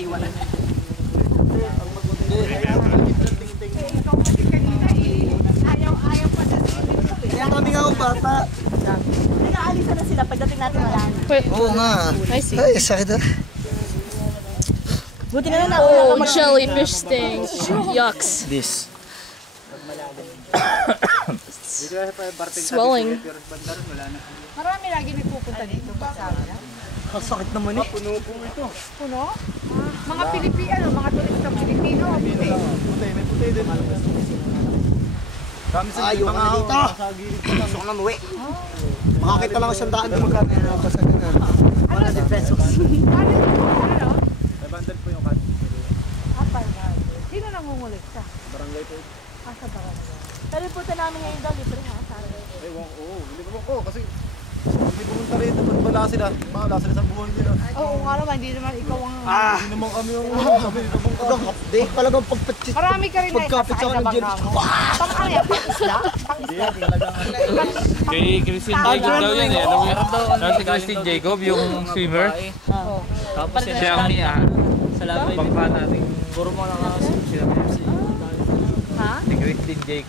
maiwan. Ayaw pa na. Kaya kami nga ang bata. Nag-aalisa na sila pagdating natin wala na. Oo nga. I see. Ay, sakit ah. Buti na lang Oh, jellyfish sting. Yucks. This. Swelling. Marami lagi nagpupunta dito sa amin. Kasakit naman eh. Puno? Mga Pilipino, mga turistang Pilipino. May puti din. Kami sa Ayaw ka na dito. Gusto ko na muwi. Makakita lang ako siyang daan na magkano na kasagangan. 100 pesos. Ano? May bandal po yung kat. Sino nangungulit sa? Barangay po. Sa barangay. Pero punta namin ngayon daw, libre ha? Ewan ko, hindi ko ko kasi hindi pumunta rin ito. Wala sila. Wala sila sa buhay nila. Oo nga naman, hindi naman ikaw ang... Hindi naman kami yung kami naman kami. Di, talagang pagpatsit. Marami ka rin na Pagkapit sa akin ng jelly. Pang-ano yan? Pang-isla? Pang-isla. Kay Christine Jacob daw yan eh. Alam mo yun? Si Christine Jacob, yung swimmer. Tapos Siya ang niya. Salamat. Bangka natin. Puro mga nakasip sila. Ha? Si Christine Jacob.